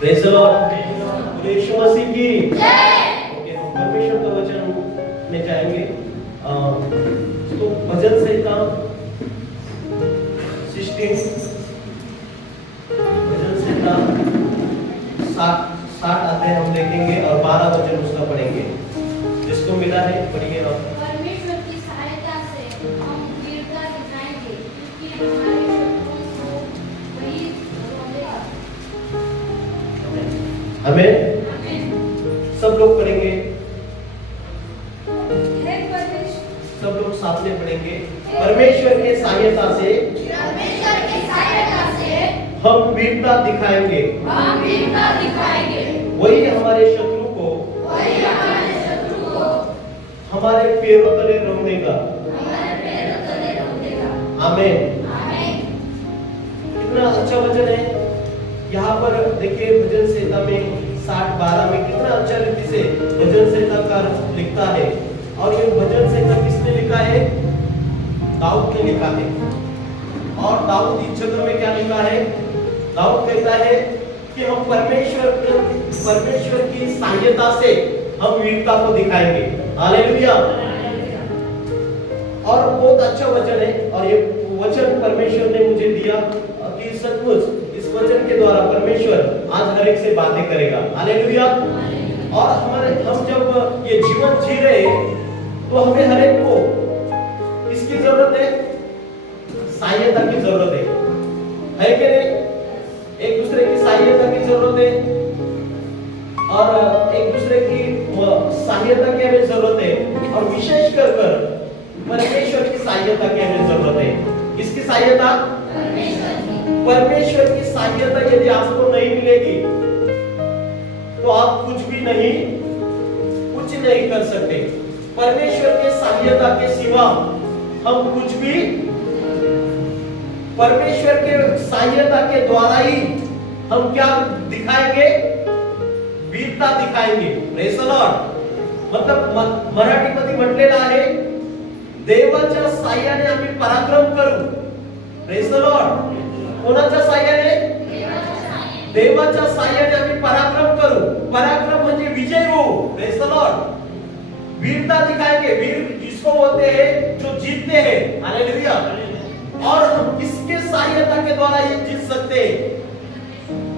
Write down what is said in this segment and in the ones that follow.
Praise the Lord. यीशु मसीह की जय। ओके, हम परमेश्वर का वचन में जाएंगे। तो भजन संहिता 16, भजन संहिता 60 अध्याय हम देखेंगे और 12 वचन उसका पढ़ेंगे। जिसको मिला है पढ़िए आप। परमेश्वर की सहायता से हम वीरता दिखाएंगे, क्योंकि हमारे शत्रुओं को वही रोलेगा। आमीन। सब लोग पढ़ेंगे, हे परमेश्वर, सब लोग साथ में पढ़ेंगे। परमेश्वर के सहायता से हम वीरता दिखाएंगे, वही हमारे शत्रु को हमारे पैरों तले रौंदेगा। आमीन। कितना अच्छा वचन है। यहाँ पर देखिए भजन संहिता में 60-12 में कितना अच्छा रीति से भजन संहिताकार लिखता है। और ये भजन संहिता किसने लिखा है? दाऊद ने लिखा है। और दाऊद इस जगह में क्या लिखा है? दाऊद कहता है कि हम परमेश्वर की सहायता से हम वीरता को दिखाएंगे। हालेलुया। और बहुत अच्छा वचन है। और ये वचन परमेश्वर ने मुझे दिया कि सचमुच इस वचन के द्वारा परमेश्वर आज हर एक से बातें करेगा। हालेलुया। और हम जब ये जीवन जी रहे तो हमें हर एक को किसकी जरूरत है? सहायता की जरूरत है कि नहीं? एक दूसरे की सहायता की जरूरत है और एक दूसरे की सहायता की हमें जरूरत है। और विशेष कर परमेश्वर की सहायता की हमें जरूरत है। किसकी सहायता? परमेश्वर की सहायता यदि आपको नहीं मिलेगी तो आप कुछ नहीं कर सकते। परमेश्वर के सहायता के सिवा हम कुछ भी, परमेश्वर के सहायता के द्वारा ही हम क्या दिखाएंगे? वीरता दिखाएंगे। Praise the Lord. मतलब मराठीमध्ये म्हटलेलं आहे, देवाच्या साहाय्याने आम्ही पराक्रम करू। Praise the Lord. कोणाच्या साहाय्याने? देवाच्या साहाय्याने आम्ही पराक्रम करू। पराक्रम म्हणजे विजय हो। Praise the Lord. वीरता दिखाएंगे। वीर जिसको बोलते हैं जो जीतते हैं। हालेलुया। और हम किसके सहायता के द्वारा ये जीत सकते हैं?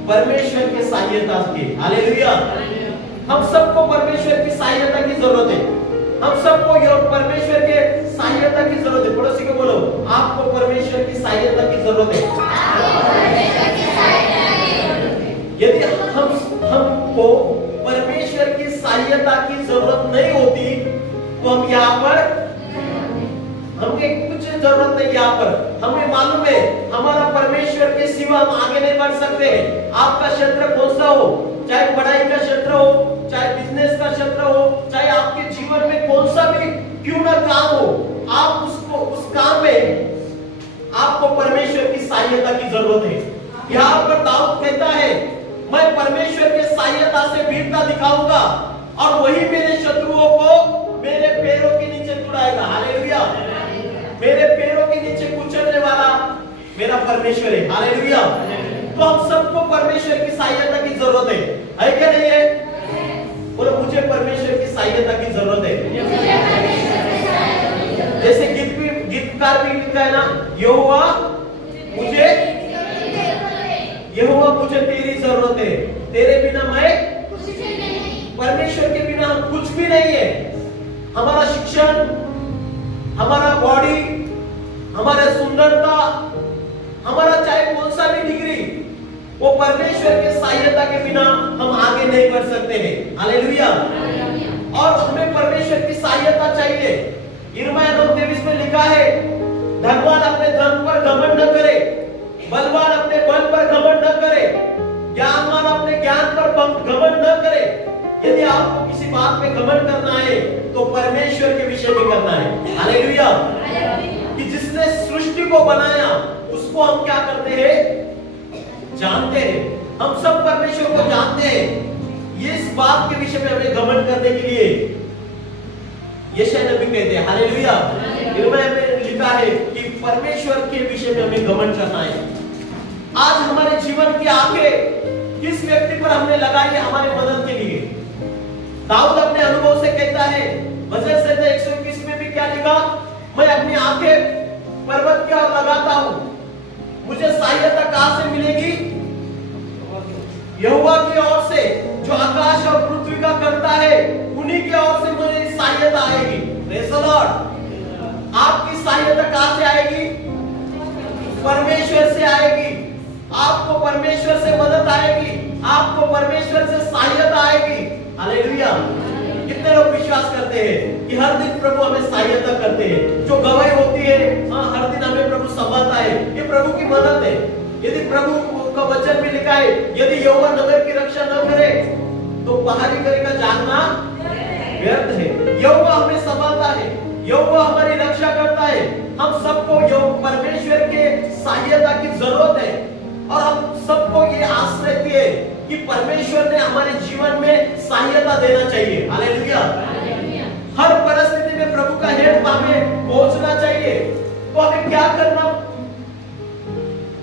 परमेश्वर के सहायता से। हालेलुया। हम सबको परमेश्वर की सहायता की जरूरत है। हम सबको परमेश्वर के सहायता की जरूरत है। पड़ोसी को बोलो, आपको परमेश्वर की सहायता की जरूरत है। यदि हमको परमेश्वर की सहायता की जरूरत नहीं होती तो हम यहाँ पर, हमें कुछ जरूरत नहीं। यहाँ पर हमें मालूम है हमारा परमेश्वर के सिवा हम आगे नहीं बढ़ सकते हैं। आपका क्षेत्र कौन सा हो, चाहे पढ़ाई का क्षेत्र हो, चाहे बिजनेस का क्षेत्र हो, चाहे आपके जीवन में कौन सा भी क्यों ना काम हो, आप उस काम में आपको परमेश्वर की सहायता की जरूरत है। यहाँ पर दाऊद कहता है, मैं परमेश्वर के सहायता से वीरता दिखाऊंगा और वही मेरे शत्रुओं को मेरे पैरों के नीचे तुड़ाएगा। हालेलुया। मेरे पैरों के नीचे कुचलने वाला मेरा परमेश्वर है। हालेलुया। तो हम सबको परमेश्वर की सहायता की जरूरत है क्या नहीं है? बोलो, मुझे परमेश्वर की सहायता की जरूरत है। जैसे गीतकार भी लिखता है ना, यहोवा मुझे तेरी जरूरत है, तेरे बिना मैं कुछ नहीं। परमेश्वर के बिना हम कुछ भी नहीं है। हमारा शिक्षण, हमारा बॉडी, हमारा सुंदरता, हमारा चाहे कौन सा भी डिग्री, वो परमेश्वर के सहायता के बिना हम आगे नहीं बढ़ सकते हैं। हालेलुया। और हमें परमेश्वर की सहायता चाहिए। यिर्मयाह 9:23 में लिखा है, धनवान अपने धन पर घमंड न करे, बलवान अपने बल पर घमंड न करे, ज्ञानवान अपने ज्ञान पर घमंड न करे। यदि आपको किसी बात पे घमंड करना है तो परमेश्वर के विषय में करना है। हालेलुया। कि जिसने सृष्टि को बनाया उसको हम क्या करते हैं? जानते हैं। हम सब परमेश्वर को जानते हैं। ये इस बात के विषय में हमें घमंड करने के लिए यशायाह नबी कहते हैं। हालेलुया। यिर्मयाह में लिखा है कि परमेश्वर के विषय में हमें घमंड करना है। आज हमारे जीवन की आंखें किस व्यक्ति पर हमने लगाई है हमारी मदद के लिए। दाऊद अपने अनुभव से कहता है, भजन संहिता 121 में भी क्या लिखा, मैं अपनी आंखें पर्वत की ओर लगाता हूं, मुझे सहायता कहां से मिलेगी? यहोवा की ओर से, जो आकाश और पृथ्वी का करता है, उन्हीं की ओर से मुझे सहायता आएगी। Praise the Lord. आपकी सहायता कहां से आएगी? परमेश्वर से आएगी। आपको परमेश्वर से मदद आएगी, आपको परमेश्वर से सहायता आएगी। हालेलुया। कितने लोग विश्वास करते हैं कि हर दिन प्रभु हमें सहायता करते हैं? जो गवाही होती है, हाँ, हर दिन हमें प्रभु संभालता है, ये प्रभु की मदद है। यदि प्रभु का वचन में लिखा है, यदि यहोवा नगर की रक्षा न करे तो पहाड़ी करेगा जागना व्यर्थ है। यहोवा हमें संभालता है, यहोवा हमारी रक्षा करता है। हम सबको परमेश्वर के सहायता की जरूरत है और हम सबको ये आस रहती है कि परमेश्वर ने हमारे जीवन में सहायता देना चाहिए। हालेलुया। हर परिस्थिति में प्रभु का हेल्प हमें पहुंचना चाहिए। तो हमें क्या करना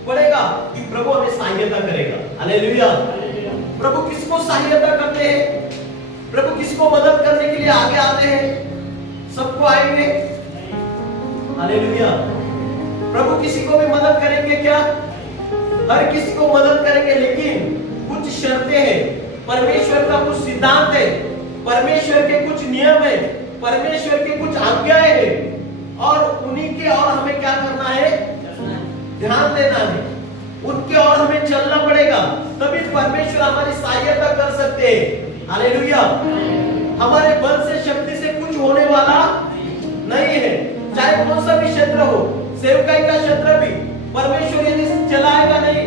पड़ेगा कि प्रभु हमें सहायता करेगा। हालेलुया। प्रभु किसको सहायता करते हैं? प्रभु किसको मदद करने के लिए आगे आते हैं? सबको आएंगे। हालेलुया। प्रभु किसी को भी मदद करेंगे क्या? हर किसी को मदद करेंगे, लेकिन कुछ शर्तें हैं। परमेश्वर का कुछ सिद्धांत है, परमेश्वर के कुछ नियम है, परमेश्वर के कुछ आज्ञाएं हैं और उन्हीं के और हमें क्या करना है? ध्यान देना है। उनके और हमें चलना पड़ेगा, तभी परमेश्वर हमारी सहायता कर सकते हैं। हालेलुया। हमारे बल से, शक्ति से कुछ होने वाला नहीं है। चाहे कौन सा भी क्षेत्र हो, सेवकाई का क्षेत्र भी, परमेश्वर यदि चलाएगा नहीं,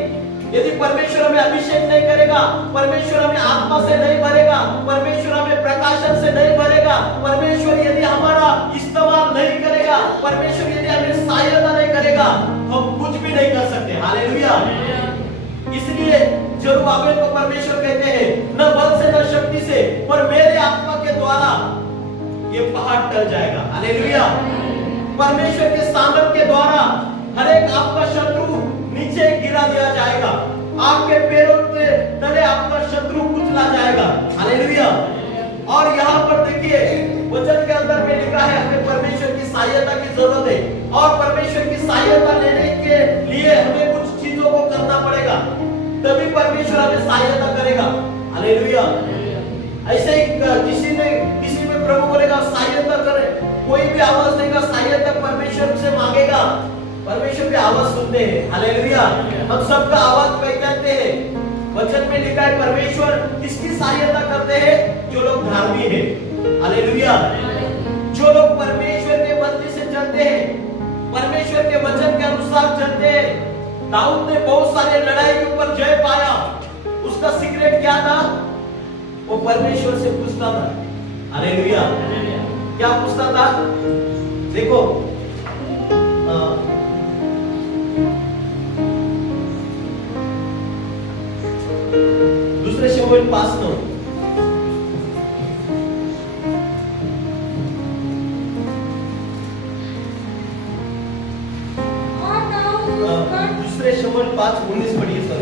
यदि परमेश्वर हमें अभिषेक नहीं करेगा, परमेश्वर हमें आत्मा से नहीं भरेगा, परमेश्वर हमें प्रकाशन से नहीं भरेगा, परमेश्वर यदि हमारा इस्तेमाल नहीं करेगा, परमेश्वर यदि हमें सहायता नहीं करेगा, तो हम कुछ भी नहीं कर सकते। हालेलुया। इसलिए जरुब्बाबेल को परमेश्वर कहते हैं, न बल से न शक्ति से, पर मेरे आत्मा के द्वारा ये पहाड़ टल जाएगा। हालेलुया। परमेश्वर के सामर्थ के द्वारा हर एक आपका शत्रु नीचे गिरा दिया जाएगा, आपके पैरों के तले आपका शत्रु कुचला जाएगा। हालेलुया। और यहाँ पर देखिए वचन के अंदर में लिखा है, हमें परमेश्वर की सहायता की जरूरत है और परमेश्वर की सहायता लेने के लिए हमें कुछ चीजों को करना पड़ेगा, तभी परमेश्वर हमें सहायता करेगा। हालेलुया। ऐसे ही किसी में प्रभु बोलेगा सहायता करे, कोई भी आवाज देगा सहायता परमेश्वर से मांगेगा, परमेश्वर की आवाज सुनते हैं। हालेलुया। हम सबका आवाज पहचानते हैं। वचन में लिखा है परमेश्वर किसकी सहायता करते हैं? जो लोग धार्मिक हैं। हालेलुया। जो लोग परमेश्वर के मर्जी से चलते हैं, परमेश्वर के वचन के अनुसार चलते हैं। दाऊद ने बहुत सारे लड़ाई के ऊपर जय पाया, उसका सीक्रेट क्या था? वो परमेश्वर से पूछता था। हालेलुया। क्या पूछता था? देखो दूसरे शमूएल 5:9, दूसरे शमूएल 5:19 पढ़िए। Sir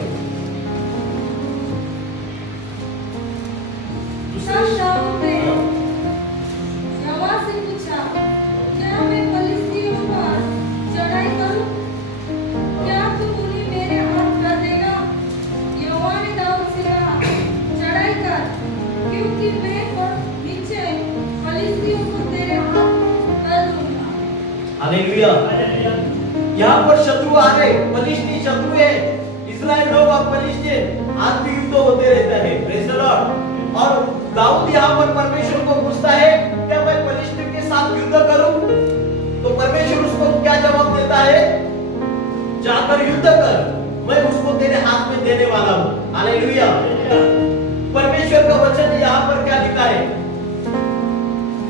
hallelujah. यहाँ पर शत्रु आ रहे, फलिस्ती शत्रु है, इस्राएल लोग और फलिस्तीन आज भी युद्ध होते रहता है। Praise the Lord. और दाऊद यहाँ पर परमेश्वर को पूछता है, क्या मैं फलिस्तीन के साथ युद्ध करूं? तो परमेश्वर उसको क्या जवाब देता है? जाकर युद्ध कर, मैं उसको तेरे हाथ में देने वाला हूं। हालेलुया। परमेश्वर का वचन यहाँ पर क्या लिखा है?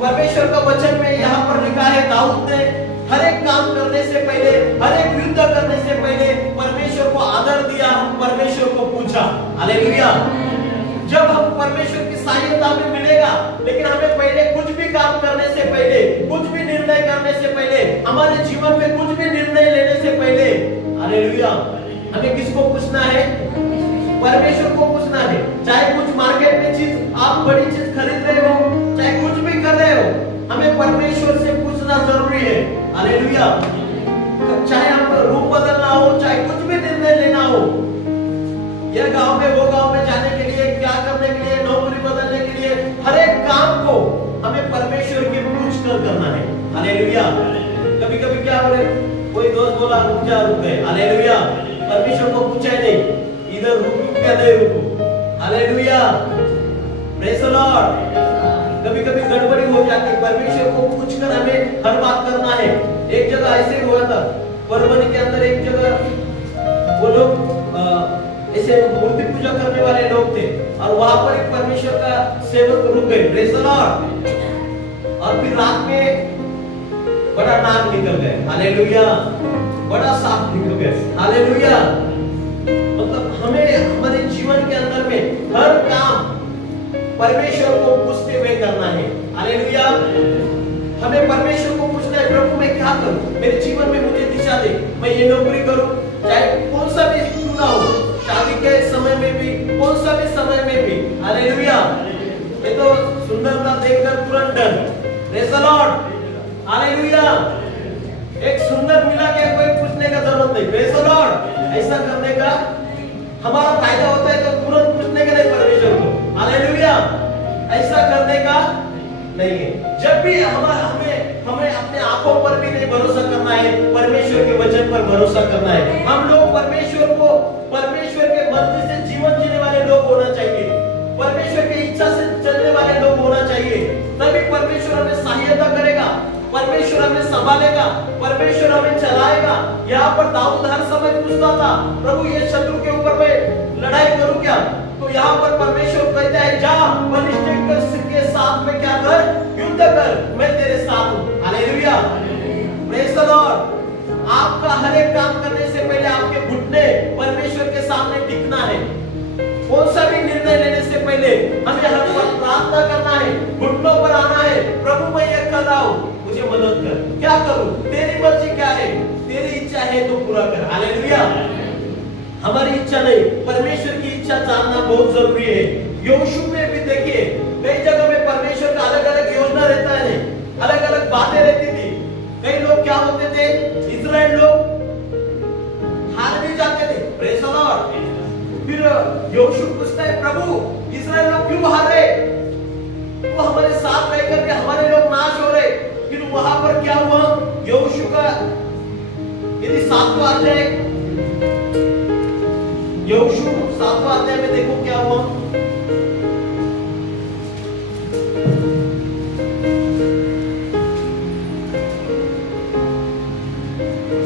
परमेश्वर का वचन में यहाँ पर लिखा है, दाऊद ने हर एक काम करने से पहले, हर एक युद्ध करने से पहले परमेश्वर को आदर दिया, परमेश्वर को पूछा। हालेलुया। जब हम परमेश्वर की सहायता हमें मिलेगा, लेकिन हमें पहले कुछ भी काम करने से पहले, कुछ भी निर्णय करने से पहले, हमारे जीवन में कुछ भी निर्णय लेने से पहले, हालेलुया, हमें किसको पूछना है? परमेश्वर को पूछना है। चाहे कुछ मार्केट में चीज आप बड़ी चीज खरीद रहे हो, चाहे कुछ भी कर रहे हो, हमें परमेश्वर से पूछना जरूरी है। हालेलुया। चाहे हम रूप बदलना हो, चाहे कुछ भी निर्णय लेना हो, यह गांव में वो गांव में जाने के लिए, क्या करने के लिए, नौकरी बदलने के लिए, हर एक काम को हमें परमेश्वर की पूछ कर करना है। हालेलुया। कभी कभी क्या बोले, कोई दोस्त बोला रुक जा, रुक गए। हालेलुया। परमेश्वर को पूछा नहीं, इधर रुकूं क्या नहीं रुकूं। हालेलुया। Praise the Lord. कभी कभी गड़बड़ी हो जाती है, परमेश्वर को पूछकर हमें हर बात करना है। एक जगह ऐसे हुआ था, परवनी के अंदर एक जगह वो लोग ऐसे मूर्ति पूजा करने वाले लोग थे, और वहां पर एक परमेश्वर का सेवक रुक गए। Praise the Lord. और फिर रात में बड़ा नाग निकल गए। हालेलुया। बड़ा सांप निकल गए। हालेलुया। मतलब हमें हमारे जीवन के अंदर में हर काम परमेश्वर को पूछते हुए करना है। हालेलुया। हमें परमेश्वर को पूछना है, प्रभु मैं क्या करूं, मेरे जीवन में मुझे दिशा दे, मैं ये नौकरी करूं, चाहे कौन सा भी क्यों ना हो, शादी के समय में भी, कौन सा भी समय में भी। हालेलुया। ये तो सुंदरता देखकर तुरंत done. Praise the Lord. Hallelujah. एक सुंदर मिला के कोई पूछने का जरूरत नहीं। Praise the Lord. ऐसा करने का हमारा फायदा होता है तो तुरंत पूछने का नहीं परमेश्वर को। हालेलुया। ऐसा करने का नहीं है। जब भी हमें अपने आंखों पर भी नहीं भरोसा करना है, परमेश्वर के वचन पर भरोसा करना है। हम लोग परमेश्वर के मर्जी से जीवन जीने वाले लोग होना चाहिए, परमेश्वर की इच्छा से चलने वाले लोग होना चाहिए। तभी परमेश्वर हमें सहायता करेगा, परमेश्वर हमें संभालेगा, परमेश्वर हमें चलाएगा। यहाँ पर दाऊद हर समय पूछता था, प्रभु ये शत्रु के ऊपर मैं लड़ाई करूं क्या? तो यहाँ पर परमेश्वर कहता है, जा बलिष्ठ के साथ में क्या कर, युद्ध कर, मैं तेरे साथ हूं। हालेलुया। Praise the Lord. आपका हर एक काम करने से पहले आपके घुटने परमेश्वर के सामने टिकना है। कौन सा भी निर्णय लेने से पहले हमें हर वक्त प्रार्थना करना है, घुटनों पर आना है, प्रभु मैं ये कर रहा हूं, मुझे मदद कर, क्या करूं, तेरी मर्जी क्या है, तेरी इच्छा है तो पूरा कर। हालेलुया। हमारी इच्छा नहीं, परमेश्वर की इच्छा जानना बहुत जरूरी है। यहोशू में भी देखिए, कई जगह में परमेश्वर का अलग अलग योजना रहता है, अलग अलग बातें रहती थी। कई लोग क्या होते थे, इस्राएल लोग हार भी जाते थे। Praise the Lord. फिर यहोशू पूछता है, प्रभु इस्राएल लोग क्यों हारे, वो हमारे साथ रह करके हमारे लोग नाश हो रहे। फिर वहां पर क्या हुआ, यहोशू का यदि 7वां अध्याय, यहोशू 7वां अध्याय में देखो क्या हुआ।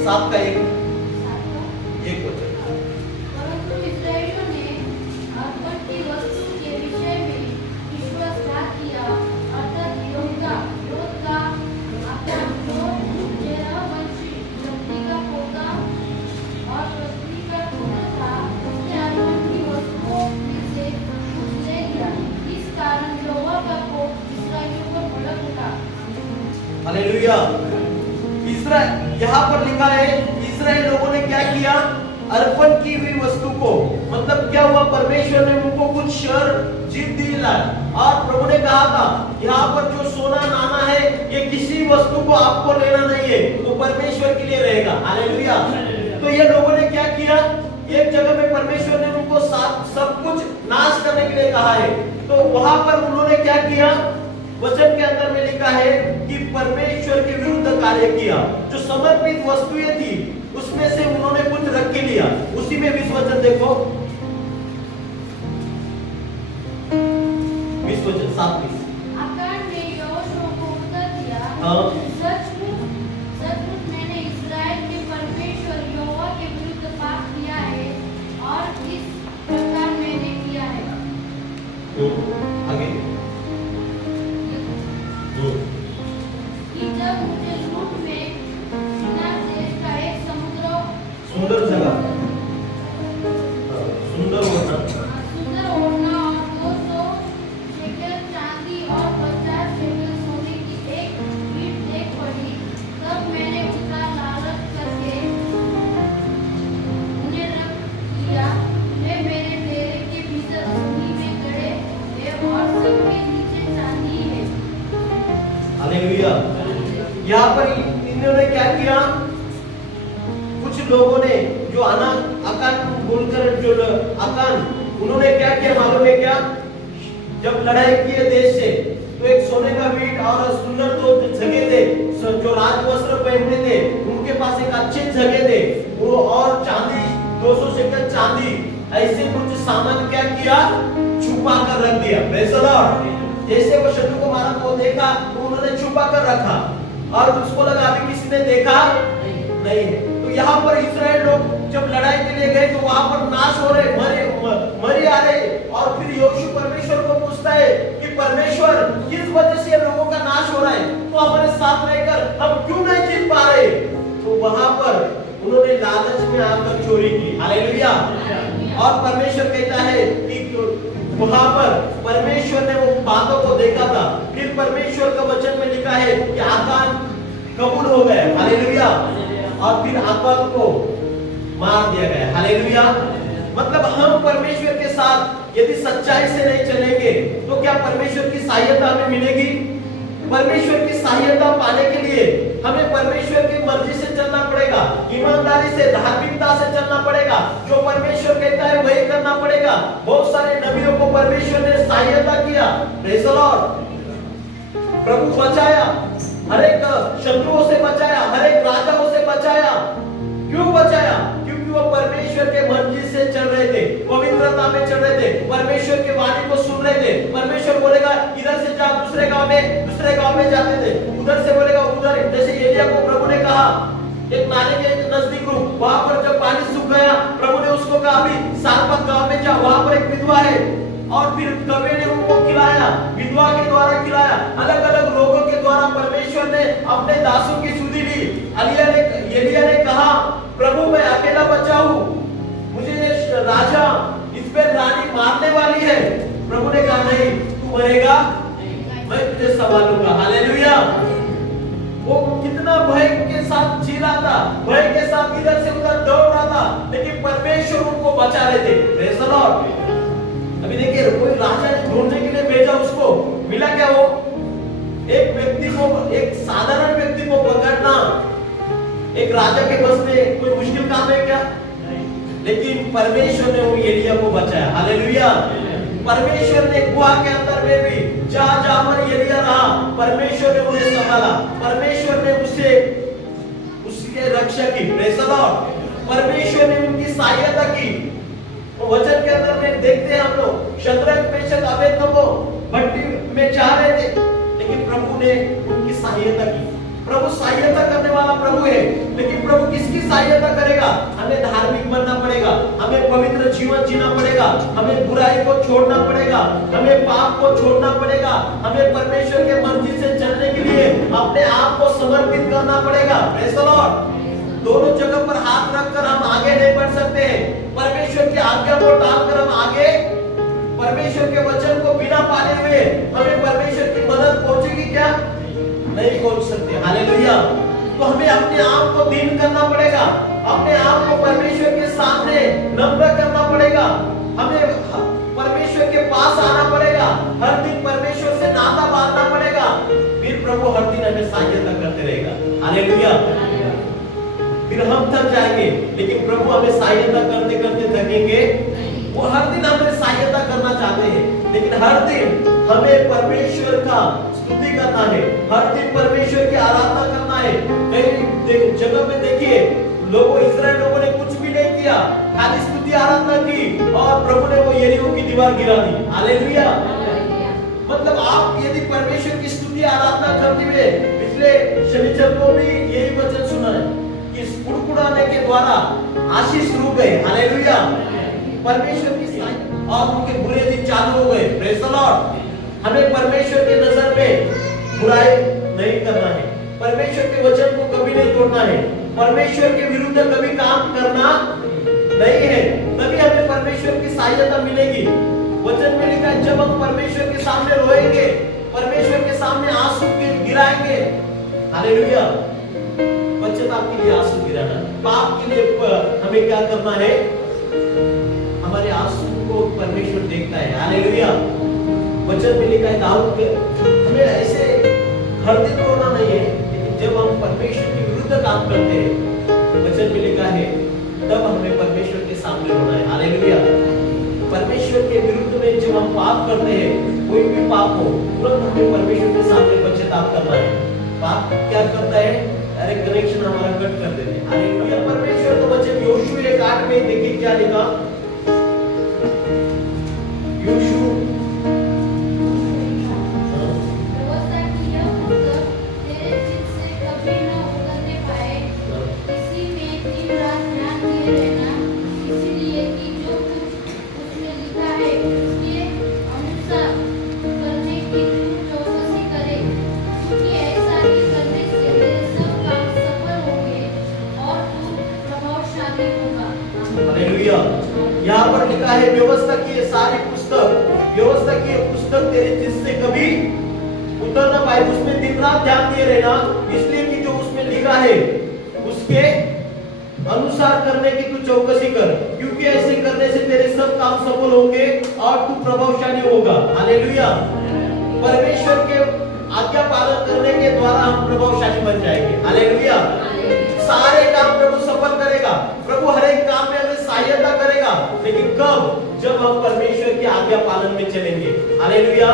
7 का 1 वचन। परंतु इस्राएलियों ने अर्पण की वस्तु के विषय में विश्वासघात किया, अर्थात विरोध का अपना जो जेरहवंशी जब्दी का पोता और पृथ्वी का पुत्र था, उसने अर्पण की वस्तुओं में से कुछ ले लिया। इस कारण यहोवा का कोप इस्राएलियों पर भड़क उठा। हालेलुया। यहाँ पर लिखा है, इस्राएल लोगों ने क्या किया, अर्पण की हुई वस्तु को, मतलब क्या हुआ, परमेश्वर ने उनको कुछ शर्त जीत दिला, और प्रभु ने कहा था यहाँ पर जो सोना नाना है ये किसी वस्तु को आपको लेना नहीं है, वो परमेश्वर के लिए रहेगा। हालेलुया। तो ये लोगों ने क्या किया, एक जगह में परमेश्वर ने उनको सब कुछ नाश करने के लिए कहा है, तो वहां पर उन्होंने क्या किया, वचन के अंदर में लिखा है कि परमेश्वर के विरुद्ध कार्य किया। जो समर्पित वस्तुएं थी उसमें से उन्होंने कुछ रख के लिया। उसी में 20 वचन देखो, 20 वचन 7-20। आकाश ने यहोशू को उत्तर दिया, सचमुच मैंने इस्राएल के परमेश्वर यहोवा के विरुद्ध पाप किया है, और इस प्रकार मैंने किया है। आगे कि जब मुझे लूट में शिनार देश का एक सुंदर जगह, सुंदर ओढ़ना और 200 शेकेल चांदी और 50 शेकेल सोने की एक भीड़ देख पड़ी, तब मैंने उनका लालच करके उन्हें रख लिया। वे मेरे डेरे कुछ लोगों ने जो अकान बोलकर जो अकान, उन्होंने क्या किया मालूम है क्या? जब लड़ाई की है देश से, तो एक सोने का मीट और सुंदर दो जगह थे, जो राजवस्त्र पहनते थे, उनके पास एक अच्छे जगह थे, वो और चांदी 200 शेकल चांदी, ऐसे कुछ सामान क्या किया? छुपा कर रख दिया। Praise the Lord. जैसे वो शत्रु को मारा तो देखा तो उन्होंने छुपा कर रखा, और उसको लगा अभी किसी ने देखा नहीं है। तो यहाँ पर इस्राएल लोग जब लड़ाई के लिए गए तो वहां पर नाश हो रहे, मरे आ रहे, और फिर यहोशू परमेश्वर को पूछता है कि परमेश्वर किस वजह से लोगों का नाश हो रहा है, तो हमारे साथ रहकर हम क्यों नहीं जीत पा रहे? तो वहां पर उन्होंने लालच में आकर चोरी की। हालेलुया। और परमेश्वर कहता है कि वहां पर परमेश्वर ने वो बातों को देखा था, फिर परमेश्वर का वचन में लिखा है कि आकान कबूल हो गए। हालेलुया। और फिर आकान को मार दिया गया। हालेलुया। मतलब हम परमेश्वर के साथ यदि सच्चाई से नहीं चलेंगे तो क्या परमेश्वर की सहायता हमें मिलेगी? परमेश्वर की सहायता पाने के लिए हमें परमेश्वर की मर्जी से चलना पड़ेगा, ईमानदारी से, धार्मिकता से चलना पड़ेगा। जो परमेश्वर कहता है वही करना पड़ेगा। बहुत सारे नबियों को परमेश्वर ने सहायता किया। Praise the Lord. प्रभु बचाया, हर एक शत्रुओं से बचाया, हर एक राजाओं से बचाया। क्यों बचाया? क्योंकि वो परमेश्वर के मर्जी से चल रहे थे, पवित्रता में चल रहे थे, परमेश्वर के वाणी को सुन रहे थे। परमेश्वर बोलेगा इधर से जा दूसरे गांव में जाते थे, उधर से बोलेगा उधर। जैसे एलिया को प्रभु ने कहा एक नाले के नजदीक रुक, वहां पर जब पानी सूख गया, प्रभु ने उसको कहा अभी सारपत गांव में जा, वहां पर एक विधवा है, और फिर कवे ने उनको खिलाया, विधवा के द्वारा खिलाया। अलग अलग लोगों के द्वारा परमेश्वर ने अपने दासों की सुधि ली। एलिया ने कहा प्रभु मैं अकेला बचा हूं, मुझे राजा इस पे रानी मारने वाली है। प्रभु ने कहा नहीं, तू मरेगा, मैं तुझे संभालूंगा। हालेलुया। वो कितना भय के साथ जी रहा था, भय के साथ इधर से उधर दौड़ रहा था, लेकिन परमेश्वर उनको बचा रहे थे। Praise the Lord. अभी देखिए कोई राजा ने ढूंढने के लिए भेजा, उसको मिला क्या? वो एक व्यक्ति को, एक साधारण व्यक्ति को पकड़ना एक राजा के बस में कोई मुश्किल काम है क्या? लेकिन परमेश्वर ने वो एलिया को बचाया। हालेलुया। परमेश्वर ने गुहा के अंदर में भी जहां जहां पर एलिया रहा, परमेश्वर ने उन्हें संभाला, परमेश्वर ने उसके रक्षा की। Praise the Lord. परमेश्वर ने उनकी सहायता की। वचन के अंदर में देखते हैं हम लोग, शद्रक मेशक अबेदनगो भट्टी में जा रहे थे, लेकिन प्रभु ने उनकी सहायता की। प्रभु सहायता करने वाला प्रभु है, लेकिन प्रभु किसकी सहायता करेगा? हमें धार्मिक बनना पड़ेगा, हमें पवित्र जीवन जीना पड़ेगा, हमें बुराई को छोड़ना पड़ेगा, हमें पाप को छोड़ना पड़ेगा, हमें परमेश्वर के मर्जी से चलने के लिए अपने आप को समर्पित करना पड़ेगा। Praise the Lord. दोनों जगह पर हाथ रखकर हम आगे नहीं बढ़ सकते हैं। परमेश्वर की आज्ञा को टालकर हम आगे, परमेश्वर के वचन को बिना पाले हुए हमें परमेश्वर की मदद पहुंचेगी क्या? नहीं पहुंच सकते। हालेलुया। तो हमें अपने आप को दीन करना पड़ेगा, अपने आप को परमेश्वर के सामने नम्र करना पड़ेगा, हमें परमेश्वर के पास आना पड़ेगा, हर दिन परमेश्वर से नाता बांधना पड़ेगा। फिर प्रभु हर दिन हमें सहायता करते रहेगा। हालेलुया। फिर हम थक जाएंगे, लेकिन प्रभु हमें सहायता करते करते थकेंगे। वो हर दिन हमें सहायता करना चाहते हैं, लेकिन हर दिन हमें परमेश्वर का स्तुति करना है, हर दिन परमेश्वर की आराधना करना है। कई जगह में देखिए लोगों, इस्राएल लोगों ने कुछ भी नहीं किया, खाली स्तुति आराधना की, और प्रभु ने वो यरीहो की दीवार गिरा दी। हालेलुया। मतलब आप यदि परमेश्वर की स्तुति आराधना करते हुए, पिछले शनिचर को भी यही वचन सुना है कि कुड़कुड़ाने के द्वारा आशीष रुक गए। हालेलुया। परमेश्वर की सहायता, और उनके बुरे दिन चालू हो गए। Praise the Lord. हमें परमेश्वर की नजर में बुराई नहीं करना है, परमेश्वर के वचन को कभी नहीं तोड़ना है, परमेश्वर के विरुद्ध कभी काम करना नहीं है। तभी हमें परमेश्वर की सहायता मिलेगी। वचन में लिखा है जब हम परमेश्वर के सामने रोएंगे, परमेश्वर के सामने आंसू गिराएंगे। हालेलुया। पश्चाताप के लिए आंसू गिराना, पाप के लिए हमें क्या करना है? हमारे आंसू को परमेश्वर देखता है। हालेलुया। वचन में लिखा है दाऊद, हमें ऐसे हर दिन रोना नहीं है, लेकिन जब हम परमेश्वर के विरुद्ध काम करते हैं वचन में लिखा है तब हमें परमेश्वर के सामने होना है। हालेलुया। परमेश्वर के विरुद्ध में जब हम पाप करते हैं, कोई भी पाप हो, तुरंत हमें परमेश्वर के सामने पश्चाताप करना है। पाप क्या करता है? अरे कनेक्शन हमारा कट कर देते हैं। हालेलुया। परमेश्वर तो वचन योशू 1:8 में देखिए क्या लिखा। योशू व्यवस्था की यह पुस्तक तेरे चित्त से कभी न उतरने पाए, इसी में दिन रात ध्यान दिए रहना, इसलिए कि जो कुछ उसमें लिखा है उसके अनुसार करने की तू चौकसी करे, क्योंकि ऐसा ही करने से तेरे सब काम सफल होंगे और तू प्रभावशाली होगा। हालेलुया। यहाँ पर लिखा है व्यवस्था की ये सारी पुस्तक, व्यवस्था की ये पुस्तक तेरे चित्त से कभी उतर ना पाए, उसमें दिन रात ध्यान दिए रहना, इसलिए कि जो उसमें लिखा है उसके अनुसार करने की तू चौकसी कर, क्योंकि ऐसे करने से तेरे सब काम सफल होंगे और तू प्रभावशाली होगा। हालेलुया। परमेश्वर के आज्ञा पालन करने के द्वारा हम प्रभावशाली बन जाएंगे। हालेलुया। सारे काम प्रभु सफल करेगा, प्रभु हर एक काम में हमें सहायता करेगा, लेकिन कब? जब हम परमेश्वर की आज्ञा पालन में चलेंगे। हालेलुया।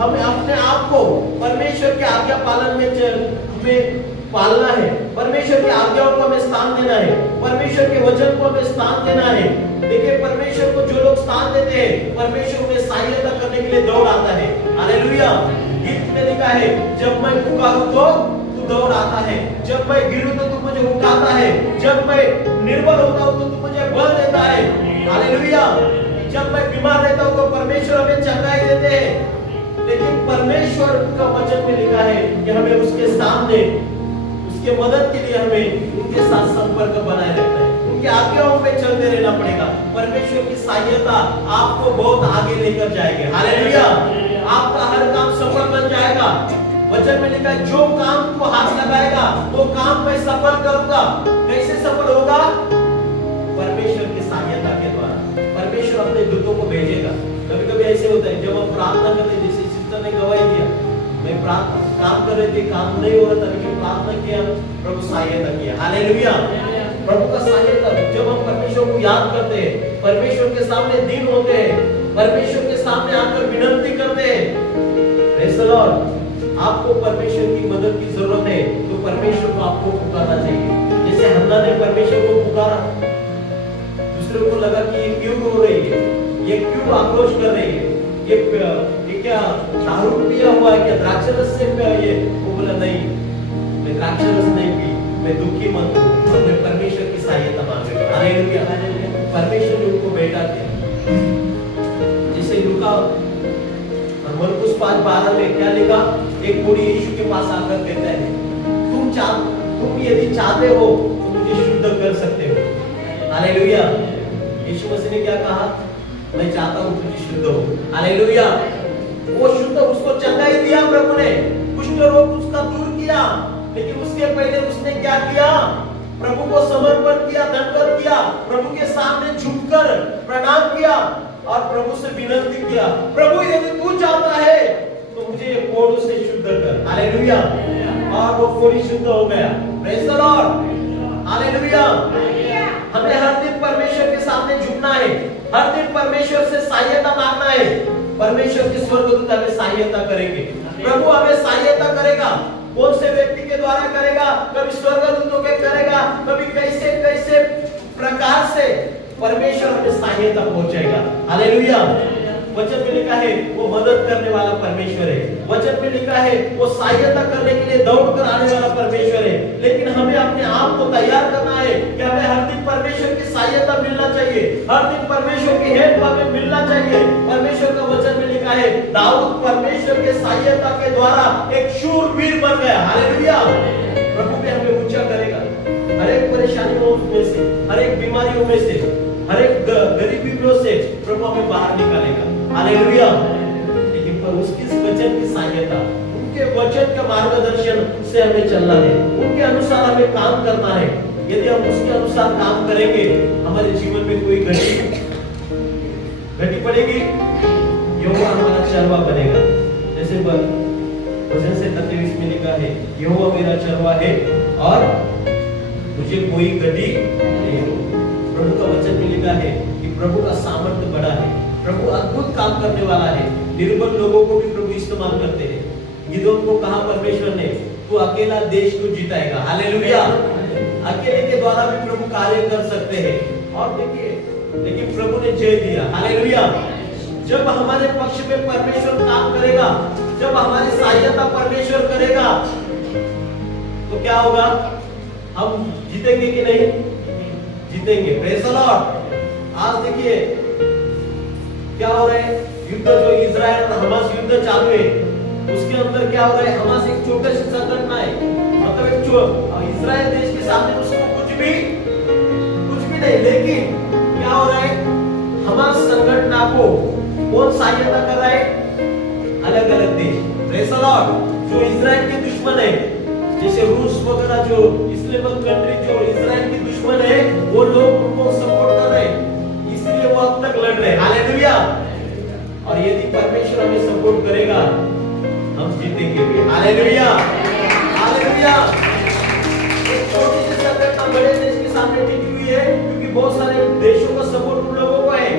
हमें अपने आप को परमेश्वर के आज्ञा पालन में हमें पालना है, परमेश्वर की आज्ञाओं को हमें स्थान देना है, परमेश्वर के वचन को हमें स्थान देना है। देखिए परमेश्वर को जो लोग स्थान देते हैं, परमेश्वर में सहायता करने के लिए दौड़ आता है। हालेलुया। गीत में लिखा है जब मैं पुकारूं तो तू दौड़ आता है, जब मैं गिरूं तो तू मुझे उठाता है, जब मैं निर्बल होता हूं तो तू मुझे बल देता है। हालेलुया। जब मैं बीमार रहता हूं तो परमेश्वर हमें चंगाई देते हैं। लेकिन परमेश्वर का वचन में लिखा है कि हमें उसके सामने, उसके मदद के लिए हमें उनके साथ संपर्क बनाए रखना है, उनके आज्ञाओं में चलते रहना पड़ेगा। परमेश्वर की सहायता आपको बहुत आगे लेकर जाएगी। हालेलुया। आपका हर काम सफल बन जाएगा। वचन में लिखा है जो काम को हाथ लगाएगा वो काम मैं सफल करूंगा। कैसे सफल होगा? परमेश्वर की सहायता के द्वारा। परमेश्वर अपने दूतों को भेजेगा। कभी कभी ऐसे होता है जब हम प्रार्थना करते, जैसे सिस्टर ने गवाही दिया, मैं काम कर रहे थे, काम नहीं हो रहा था, लेकिन प्रार्थना किया, प्रभु सहायता किया। हालेलुया। प्रभु का सहायता जब हम परमेश्वर को याद करते हैं, परमेश्वर के सामने दीन होते हैं, परमेश्वर के सामने आकर विनती करते हैं, प्रेज़ द लॉर्ड। आपको परमेश्वर की मदद की जरूरत है तो परमेश्वर को आपको पुकारना चाहिए। जैसे हन्ना ने परमेश्वर को पुकारा, दूसरे को लगा कि ये क्यों रो रही है, ये क्यों आक्रोश कर रही है, ये क्या दारू पिया हुआ है क्या, द्राक्षरस से पिया ये? वो बोला नहीं, मैं द्राक्षरस नहीं पी, मैं दुखी मत हूँ, मैं परमेश्वर की सहायता मांग रही हूँ। हालेलुया। परमेश्वर ने उनको बैठा दिया। जैसे लूका मरकुस 5:12 में क्या लिखा? एक बूढ़ी यीशु के पास आकर कहता है तुम यदि चाहते हो तो मुझे शुद्ध कर सकते हो। हालेलुया। यीशु मसीह ने क्या कहा? मैं चाहता हूं तुझे शुद्ध हो। हालेलुया। वो शुद्ध, उसको चंगाई दिया प्रभु ने, कुष्ठ रोग उसका दूर किया, लेकिन उसके पहले उसने क्या किया? प्रभु को समर्पण किया, दंडवत किया, प्रभु के सामने झुककर प्रणाम किया और प्रभु से विनती किया, प्रभु यदि तू चाहता है तो मुझे ये कोढ़ से शुद्ध कर। हालेलुया। और वो कोढ़ शुद्ध हो गया। Praise the Lord. हालेलुया। हमें हर दिन परमेश्वर के सामने झुकना है, हर दिन परमेश्वर से सहायता मांगना है। परमेश्वर के स्वर्गदूत हमें सहायता करेंगे, प्रभु हमें सहायता करेगा। कौन से व्यक्ति के द्वारा करेगा? कभी स्वर्गदूतों के करेगा, कभी कैसे कैसे प्रकार से परमेश्वर हमें सहायता पहुंचाएगा। हालेलुया। वचन में लिखा है वो मदद करने वाला परमेश्वर है। वचन में लिखा है वो सहायता करने के लिए दौड़ कर आने वाला परमेश्वर है। लेकिन हमें अपने आप को तैयार करना है कि हमें हर दिन परमेश्वर की सहायता मिलना चाहिए, हर दिन परमेश्वर की हेल्प हमें मिलना चाहिए। परमेश्वर का वचन में लिखा है दाऊद परमेश्वर के सहायता के द्वारा एक शूरवीर बन गया। हालेलुया। प्रभु भी हमें ऊंचा करेगा, हर एक परेशानियों में से, हर एक बीमारियों में से, हर एक गरीबियों से प्रभु हमें बाहर निकालेगा। हालेलुया। लेकिन पर उसकी वचन की सहायता, उनके वचन के मार्गदर्शन से हमें चलना है, उनके अनुसार हमें काम करना है। यदि हम उसके अनुसार काम करेंगे, हमारे जीवन में कोई घटी पड़ेगी, यहोवा हमारा चरवा बनेगा। जैसे वचन से 23 में लिखा है यहोवा मेरा चरवा है और मुझे कोई गति नहीं हो। प्रभु का वचन में लिखा है कि प्रभु का सामर्थ्य बड़ा है, प्रभु अद्भुत काम करने वाला है। निर्बल लोगों को भी प्रभु इस्तेमाल करते हैं। गिदोन को कहा परमेश्वर ने, तू अकेला देश को जिताएगा। हालेलुया। अकेले के द्वारा भी प्रभु कार्य कर सकते हैं। और देखिए, लेकिन प्रभु ने जय दिया। हालेलुया। जब हमारे पक्ष में परमेश्वर काम करेगा, जब हमारी सहायता परमेश्वर करेगा, तो क्या होगा? हम जीतेंगे कि नहीं? जीतेंगे। Praise the Lord. आज देखिए क्या हो रहा है, युद्ध जो इजराइल और हमास युद्ध चालू है, उसके अंदर क्या हो रहा है? हमास एक छोटे से संगठन है, मतलब एक इजराइल देश के सामने उसको कुछ भी नहीं। लेकिन क्या हो रहा है? हमास संगठन को कौन सहायता कर रहा है? अलग अलग देश। Praise the Lord. जो इजराइल के दुश्मन है, जैसे रूस वगैरह, जो इस्लामिक कंट्री जो इजराइल के दुश्मन है, वो लोग उनको सपोर्ट कर रहे हैं, इसलिए वो अब तक लड़ रहे हैं। हालेलुया। और यदि परमेश्वर हमें सपोर्ट करेगा, हम जीतेंगे भी। हालेलुया। हालेलुया। एक छोटी सी संगठन बड़े देश के सामने टिकी हुई है, क्योंकि बहुत सारे देशों का सपोर्ट उन लोगों को है।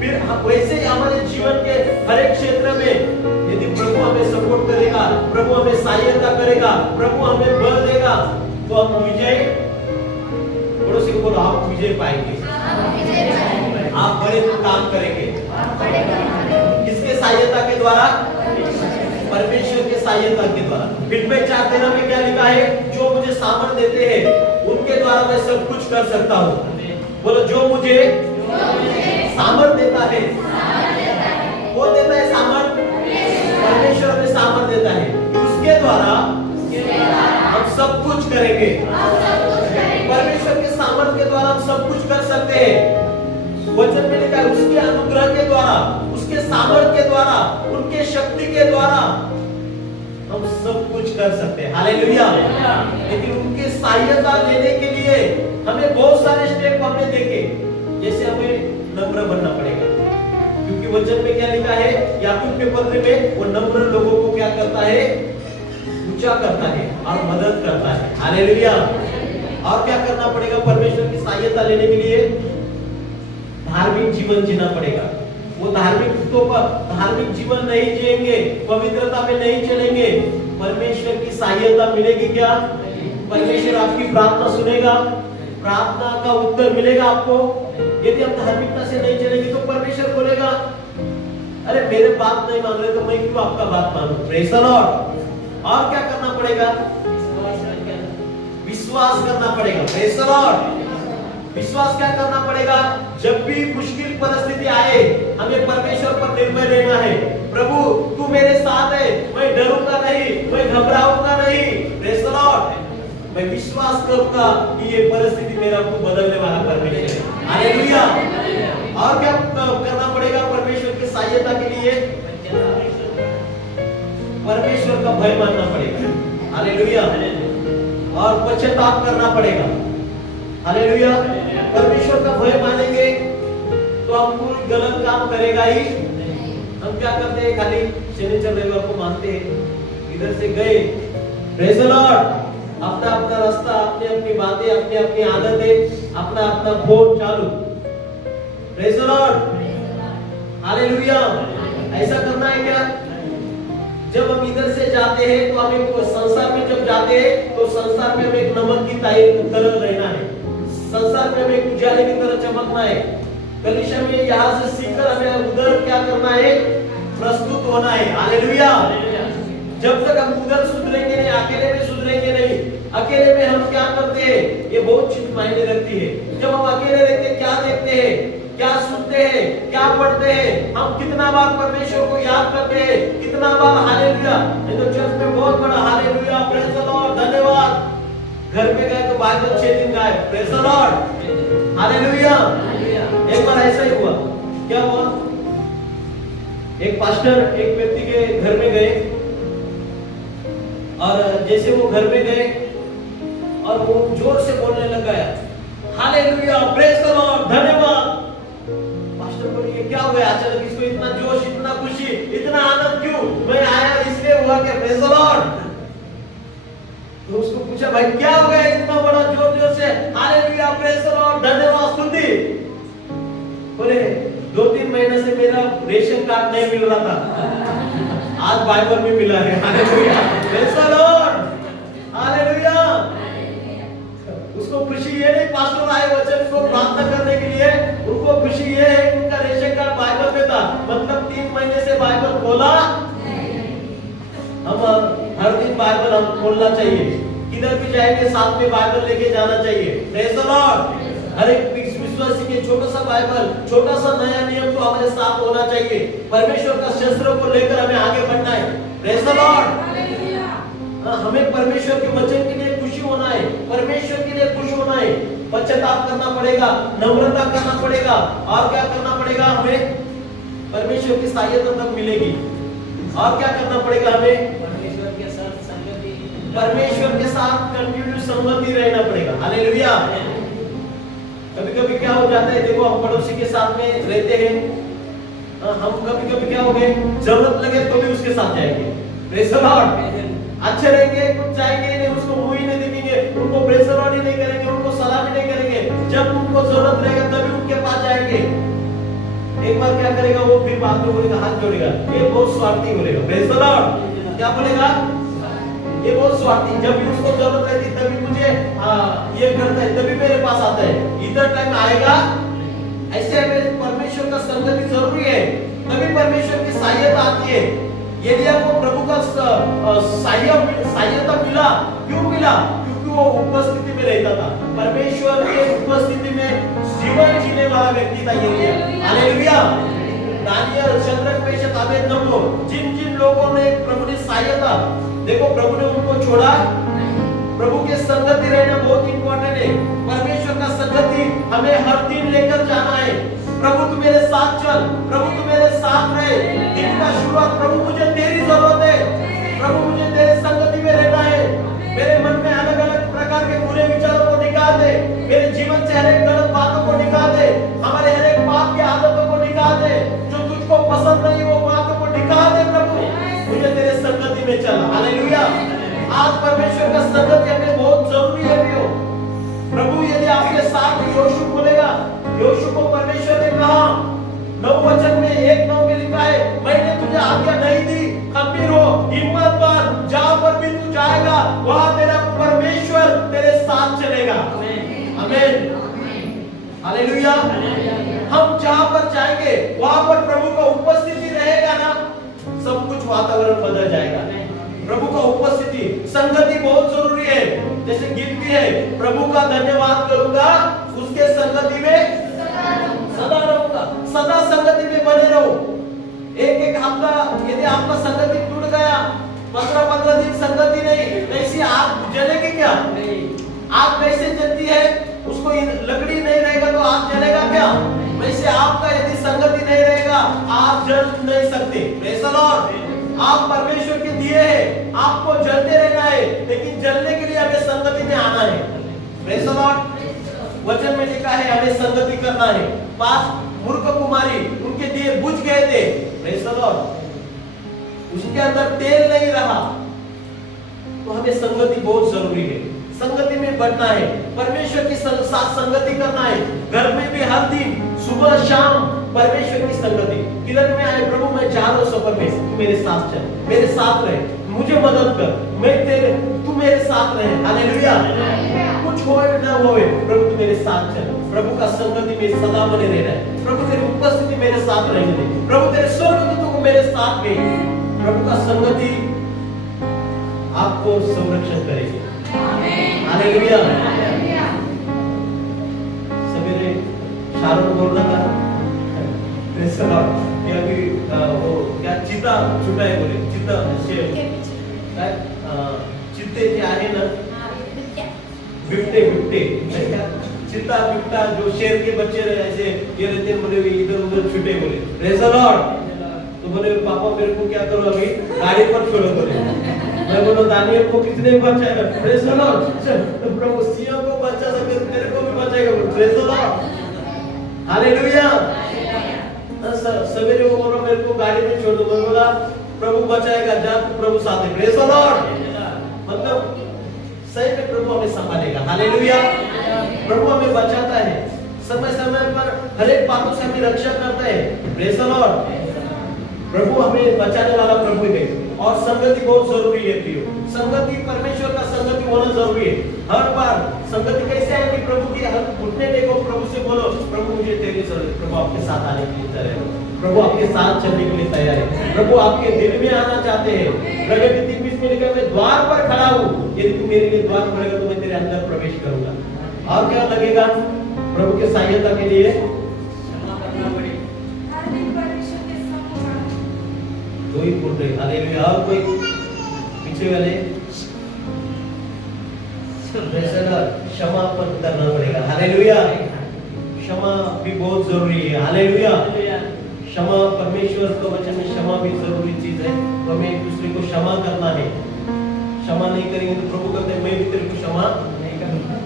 फिर वैसे ही हमारे जीवन के हर एक क्षेत्र में यदि प्रभु हमें सपोर्ट करेगा, प्रभु हमें सहायता करेगा, प्रभु हमें बल देगा, तो हम विजय, पड़ोसी को बोलो, आप विजय पाएंगे। आप बड़े काम करेंगे। किसके सहायता के द्वारा? परमेश्वर के सहायता के द्वारा। फिलिप्पियों 4:13 में क्या लिखा है? जो मुझे सामर्थ देते हैं, उनके द्वारा मैं सब कुछ कर सकता हूँ। बोलो, जो मुझे सामर्थ देता है। कौन देता है सामर्थ? परमेश्वर हमें सामर्थ देता है, उसके द्वारा हम सब कुछ करेंगे। परमेश्वर के सामर्थ के द्वारा हम सब कुछ कर सकते हैं। वचन में लिखा है, उसके अनुग्रह के द्वारा, उसके सामर्थ के द्वारा, उनके शक्ति के द्वारा हम सब कुछ कर सकते हैं। हालेलुया। लेकिन उनके सहायता लेने के लिए हमें बहुत सारे स्टेप हमने देखे। जैसे हमें नम्र बनना पड़ेगा, क्योंकि वचन में क्या लिखा है? याकूब के पत्र में, वो नम्र लोगों को क्या करता है? ऊंचा करता है और मदद करता है। हालेलुया। और क्या करना पड़ेगा परमेश्वर की सहायता लेने के लिए? धार्मिक जीवन जीना पड़ेगा। वो धार्मिक जीवन नहीं जिएंगे, पवित्रता में नहीं चलेंगे, परमेश्वर की सहायता मिलेगी क्या? परमेश्वर आपकी प्रार्थना सुनेगा, प्रार्थना का उत्तर मिलेगा आपको। यदि आप धार्मिकता से नहीं चलेंगे, तो परमेश्वर बोलेगा, अरे मेरे बात नहीं मान रहे, तो मैं क्यों आपका बात मानूं? Praise the Lord. और क्या करना पड़ेगा? विश्वास करना पड़ेगा। Praise the Lord. विश्वास क्या करना पड़ेगा? जब भी मुश्किल परिस्थिति आए, हमें परमेश्वर पर निर्भर रहना है। प्रभु, तू मेरे साथ है, मैं डरूंगा नहीं, मैं घबराऊंगा नहीं। Praise the Lord. मैं विश्वास करूंगा कि ये परिस्थिति मेरा को बदलने वाला परमेश्वर है। हालेलुया। और क्या करना पड़ेगा परमेश्वर की सहायता के लिए? परमेश्वर का भय मानना पड़ेगा। हालेलुया। और पश्चाताप करना पड़ेगा। हालेलुया। परमेश्वर का भय मानेंगे तो हम कोई गलत काम करेगा ही। हम क्या करते हैं? खाली शनिचर रविवार को मानते हैं, इधर से गए, प्रेज़ द लॉर्ड, अपना अपना रास्ता, अपनी अपनी बातें, अपनी अपनी आदतें, अपना अपना फोन चालू। Praise the Lord. हालेलुया। ऐसा करना है क्या? जब हम इधर से जाते हैं, तो हमें संसार में जब जाते हैं, तो संसार में हमें एक नमक की तरह रहना है। संसार में हमें एक उजाले की तरह चमकना है। कलीसिया में यहाँ से सीखकर हमें उधर क्या करना है? प्रस्तुत होना है। हालेलुया। जब तक हम उधर सुधरेंगे नहीं, अकेले में सुधरेंगे नहीं। अकेले में हम क्या करते हैं? ये बहुत चीज मायने रखती है। जब हम अकेले रहते हैं, क्या देखते हैं, क्या सुनते हैं, क्या पढ़ते हैं, हम कितना बार परमेश्वर को याद करते हैं, कितना बार हालेलुया। ये तो चर्च में बहुत बड़ा हालेलुया, प्रेज़ द लॉर्ड, धन्यवाद। घर पे गए तो बाइबल 6 दिन गाए, प्रेज़ द लॉर्ड, हालेलुया। एक बार ऐसा ही हुआ। क्या हुआ? एक पास्टर एक व्यक्ति के घर में गए, और जैसे वो घर में गए और वो जोर से बोलने लगा, हालेलुया, प्रेज़ द लॉर्ड, धन्यवाद। पास्टर बोले, ये क्या हो गया अचानक, इसको इतना जोश, इतना खुशी, इतना आनंद क्यों? मैं आया इसलिए हुआ क्या? Praise the Lord. तो उसको पूछा, भाई क्या हो गया इतना बड़ा जोर जोर से बोले 2-3 महीने से मेरा रेशन कार्ड नहीं मिल रहा था, आज बाइबल में मिला है। Hallelujah, praise the Lord, hallelujah. उसको खुशी ये नहीं पास्टर आए वचन को प्रार्थना करने के लिए, उनको खुशी ये है कि उनका रेशन कार्ड बाइबल में था, मतलब 3 महीने से बाइबल खोला। हम हर दिन बाइबल हम खोलना चाहिए, किधर भी जाएंगे साथ में बाइबल लेके जाना चाहिए। Praise the Lord. हर एक विश्वासी के छोटा सा बाइबल, छोटा सा नया नियम तो हमारे साथ होना चाहिए। परमेश्वर का शस्त्र को लेकर हमें आगे बढ़ना है। Praise the Lord. हमें परमेश्वर के वचन के लिए खुशी होना है, परमेश्वर के लिए खुश होना है। पश्चाताप करना पड़ेगा, नम्रता करना पड़ेगा, और क्या करना पड़ेगा? हमें परमेश्वर की सहायता तक मिलेगी। और क्या करना पड़ेगा? हमें परमेश्वर के साथ कंटिन्यू संगति रहना पड़ेगा। हालेलुया। कभी कभी क्या हो जाता है, देखो हम पड़ोसी के साथ में रहते हैं, हम कभी कभी क्या हो गए, जरूरत लगे तो भी उसके साथ जाएंगे। Praise the Lord. अच्छे रहेंगे, कुछ जाएंगे नहीं, उसको मुंह ही नहीं देखेंगे, उनको प्रेज़ द लॉर्ड ही नहीं करेंगे, उनको सलाम ही नहीं करेंगे। जब उनको जरूरत रहेगा तभी उनके पास जाएंगे। एक बार क्या करेगा वो, फिर बाद में बोलेगा, हाथ जोड़ेगा, ये बहुत स्वार्थी बोलेगा। Praise the Lord. क्या बोलेगा? ये बहुत स्वार्थी, जब भी उसको जरूरत रहती तभी मुझे ये करता है, तभी मेरे पास आता है, इधर टाइम आएगा। ऐसे हमें परमेश्वर का संगति जरूरी है, तभी परमेश्वर की सहायता आती है। एलिया को प्रभु का सहायता मिला, क्यों मिला? क्योंकि वो उपस्थिति में रहता था, परमेश्वर के उपस्थिति में जीवन जीने वाला व्यक्ति था एलिया। Hallelujah. Daniel, Shadrach, Meshach, Abednego, जिन जिन लोगों ने प्रभु ने सहायता, देखो प्रभु ने उनको छोड़ा। प्रभु के संगति रहना बहुत इंपॉर्टेंट है। परमेश्वर का संगति हमें हर दिन लेकर जाना है। प्रभु तू मेरे साथ चल, प्रभु तू मेरे साथ रहे। दिन का शुरुआत, प्रभु मुझे तेरी जरूरत है, प्रभु मुझे तेरे संगति में रहना है। मेरे मन में अलग अलग प्रकार के बुरे विचारों को निकाल दे, मेरे जीवन से हर एक गलत बातों को निकाल दे, हमारे हर एक पाप की आदतों को निकाल दे, जो तुझको पसंद नहीं वो बातों को निकाल दे। प्रभु मुझे तेरे संगति में चल। हालेलुया। आज परमेश्वर का संगति हमें बहुत जरूरी है प्रियो। प्रभु यदि आपके साथ, योशू बोलेगा, योशू को परमेश्वर ने कहा 9 वचन में 1:9 में लिखा है, मैंने तुझे आज्ञा नहीं दी, खमीर हो, हिम्मत बांध, जहां पर भी तू जाएगा वहां तेरा परमेश्वर तेरे साथ चलेगा। आमीन, हालेलुया। हम जहां पर जाएंगे वहां पर प्रभु का उपस्थिति रहेगा ना, सब कुछ वातावरण बदल जाएगा। प्रभु का उपस्थिति, संगति बहुत जरूरी है। जैसे गीत भी है, प्रभु का धन्यवाद करूंगा, उसके संगति में सदा रहूंगा। सदा संगति में बने रहो। एक हफ्ता यदि आपका संगति टूट गया, 15 दिन संगति नहीं, ऐसी आग जलेगी क्या? आग कैसे जलती है? उसको लकड़ी नहीं रहेगा तो आग जलेगा क्या? वैसे आपका यदि संगति नहीं रहेगा, आप जल नहीं सकते। Praise the Lord. आप परमेश्वर के दिए हैं, आपको जलते रहना है, लेकिन जलने के लिए हमें संगति में आना है। Praise the Lord. वचन में लिखा है हमें संगति करना है। 5 मूर्ख कुमारी, उनके दिए बुझ गए थे। Praise the Lord. उसके अंदर तेल नहीं रहा, तो हमें संगति बहुत जरूरी है। संगति में बढ़ना है, परमेश्वर के साथ संगति करना है। घर में भी हर दिन सुबह शाम परमेश्वर की संगति। किधर में आए, प्रभु मैं जा रहा हूं सफर में, तू मेरे साथ चल, मेरे साथ रहे, मुझे मदद कर, मैं तेरे, तू मेरे साथ रहे। हालेलुया। कुछ हो ना हो, प्रभु तू मेरे साथ चल। प्रभु का संगति में सदा बने रहना है। प्रभु तेरी उपस्थिति मेरे साथ रहने दे, प्रभु तेरे स्वर्गदूतों को मेरे साथ भेज। प्रभु का संगति आपको संरक्षण करेगी। हालेलुया। सवेरे शारोन बोलना था, क्या भी वो क्या चीता छुटा है बोले, चीता शेर चित्ते जे आहे ना, बिबटे चीता बिबटा जो शेर के बच्चे ऐसे ये रहते बोले इधर उधर छुटे बोले। Praise the Lord. तो बोले पापा मेरे को क्या करो, अभी गाड़ी पर छोड़ो बोले। मैं बोलो दानियल को किसने बचाया? Praise the Lord. तो प्रभु सिंह को बचा सके तेरे को भी बचाएगा। Praise the Lord. हालेलुया। सवेरे वो बोलो मेरे को गाड़ी में छोड़ दो, मैं बोला प्रभु बचाएगा, जा प्रभु साथ है। Praise the Lord. मतलब सही में प्रभु हमें संभालेगा। हालेलुया। प्रभु हमें बचाता है, समय समय पर हर एक बातों से हमें रक्षा करता है। Praise the Lord. प्रभु हमें बचाने वाला प्रभु है और संगति बहुत जरूरी है प्रियो। संगति, परमेश्वर का संगति होना जरूरी है। हर बार संगति कैसे है कि प्रभु की हर घुटने टेको, प्रभु से बोलो प्रभु मुझे तेरी जरूरत, प्रभु आपके साथ आने के लिए तैयार है, प्रभु आपके साथ चलने के लिए तैयार है, प्रभु आपके दिल में आना चाहते हैं। प्रगति 3:20 में लिखा है मैं द्वार पर खड़ा हूँ, यदि तू मेरे लिए द्वार खोलेगा तो मैं तेरे अंदर प्रवेश करूंगा। और क्या लगेगा प्रभु के सहायता के लिए? दो ही बोल रहे हालेलुया। और कोई पीछे वाले क्षमापन करना पड़ेगा। हालेलुया। क्षमा भी बहुत जरूरी है। हालेलुया। क्षमा, परमेश्वर के वचन में क्षमा भी जरूरी चीज है। तो हमें एक दूसरे को क्षमा करना है। क्षमा नहीं करेंगे तो प्रभु कहते हैं मैं भी तेरे को क्षमा नहीं करूंगा।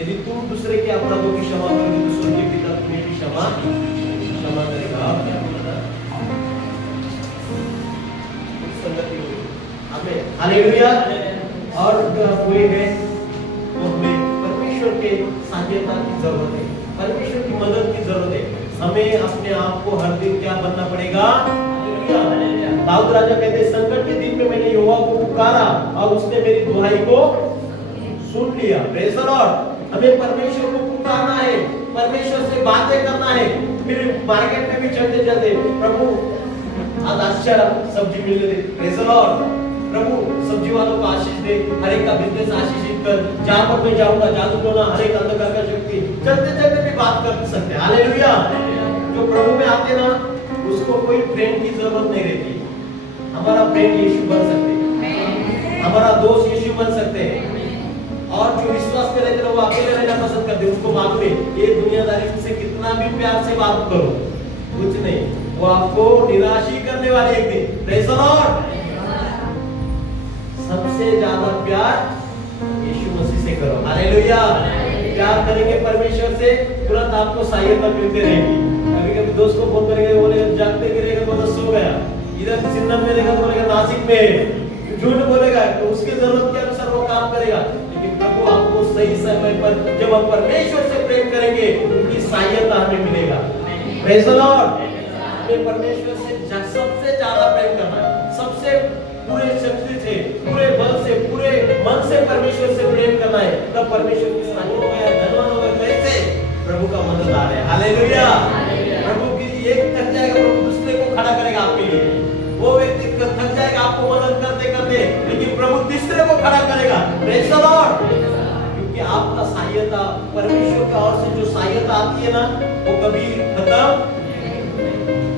यदि तुम दूसरे के अपराधों की क्षमा करोगे तो स्वर्गीय पिता तुम्हें भी क्षमा करेगा। आप क्या बोला? संगति होगी। आमीन। हालेलुया। और कोई है तो हमें परमेश्वर के सहायता की जरूरत है, परमेश्वर की मदद की जरूरत है। हमें अपने आप को हर दिन क्या बनना पड़ेगा? हालेलुया। दाऊद राजा कहते हैं संकट के दिन में मैंने यहोवा को पुकारा और उसने मेरी दुहाई को सुन लिया। Praise the Lord. हमें परमेश्वर को पुकारना है, परमेश्वर से बातें करना है। फिर मार्केट में भी चलते चलते प्रभु आज अच्छा सब्जी मिलने दे। Praise the Lord. प्रभु सब्जी वालों को आशीष दे, हर एक का बिजनेस आशीषित कर। जहां पर मैं जाऊंगा जादू टोना, हर एक अंधकार का शक्ति चलते चलते भी बात कर सकते हैं। हालेलुया। जो प्रभु में आते ना उसको कोई फ्रेंड की जरूरत नहीं रहती। हमारा फ्रेंड यीशु बन सकते हैं, हमारा दोस्त यीशु बन सकते हैं। और जो विश्वास में रहते हैं वो अकेले रहना पसंद करते हैं। उसको मालूम है ये दुनियादारी से कितना भी प्यार से बात करो कुछ नहीं, वो आपको निराश ही करने वाले एक दिन। Praise the Lord. सबसे ज्यादा प्यार यीशु मसीह से करो। हालेलुया। प्यार करेंगे परमेश्वर से तुरंत आपको सहायता मिलती रहेगी। कभी कभी दोस्त को फोन करेंगे, बोलेगा जागते गिरेगा तो सो गया, इधर सिन्नर में रहेगा तो बोलेगा नासिक में, झूठ बोलेगा तो उसकी जरूरत के अनुसार वो काम करेगा। लेकिन प्रभु आपको सही समय पर जब हम परमेश्वर से प्रेम करेंगे उनकी सहायता हमें मिलेगा। Praise the Lord. हमें परमेश्वर से सबसे ज्यादा प्रेम करना है, सबसे पूरे शक्ति से, पूरे बल से, पूरे मन से परमेश्वर से प्रेम करना है। तब परमेश्वर की सहायता हो गया, धनवान हो गया। कैसे? प्रभु का मदद आ रहा है। हालेलुया। प्रभु की एक थक जाएगा, प्रभु दूसरे को खड़ा करेगा आपके लिए। वो व्यक्ति थक जाएगा आपको मदद करते करते, लेकिन प्रभु तीसरे को खड़ा करेगा। Praise the Lord. क्योंकि आपका सहायता परमेश्वर की ओर से जो सहायता आती है ना वो कभी खत्म।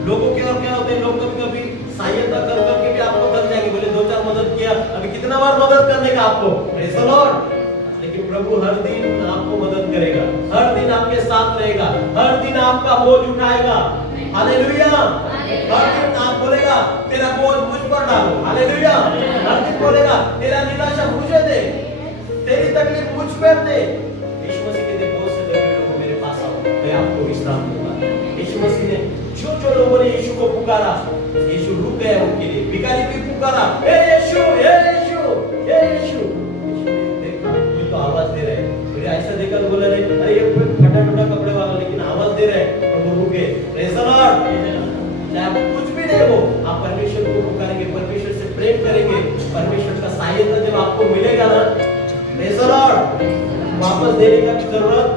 लोगों के और क्या होते हैं, लोग कभी-कभी सहायता कर करके भी आपको थक जाएंगे, बोले 2-4 मदद किया, अभी कितना बार मदद करने का आपको। Praise the Lord. लेकिन प्रभु हर दिन आपको मदद करेगा, हर दिन आपके साथ रहेगा, हर दिन आपका बोझ उठाएगा। हालेलुया। हर दिन आप बोलेगा तेरा बोझ मुझ पर डालो। हालेलुया। हर दिन बोलेगा तेरा निराशा मुझे दे, तेरी तकलीफ मुझ पर दे। यीशु मसीह कहते बहुत से लोग मेरे पास आओ, मैं आपको विश्राम दूंगा। यीशु मसीह ने जो लोगों ने यीशु को पुकारा, यीशु रुक गया उनके लिए। भिखारी भी पुकारा हे यीशु, हे यीशु, हे यीशु। देखा कोई तो आवाज दे रहा है, फिर ऐसा देखा तो बोला रे अरे ये फटा-फटा कपड़े वाला, लेकिन आवाज दे रहा है। प्रभु रुके। Praise the Lord. चाहे आप कुछ भी नहीं हो, आप परमेश्वर को पुकारेंगे, परमेश्वर से प्रेम करेंगे, परमेश्वर का सहायता जब आपको मिलेगा ना, प्रेज़ द लॉर्ड, वापस देने का भी जरूरत।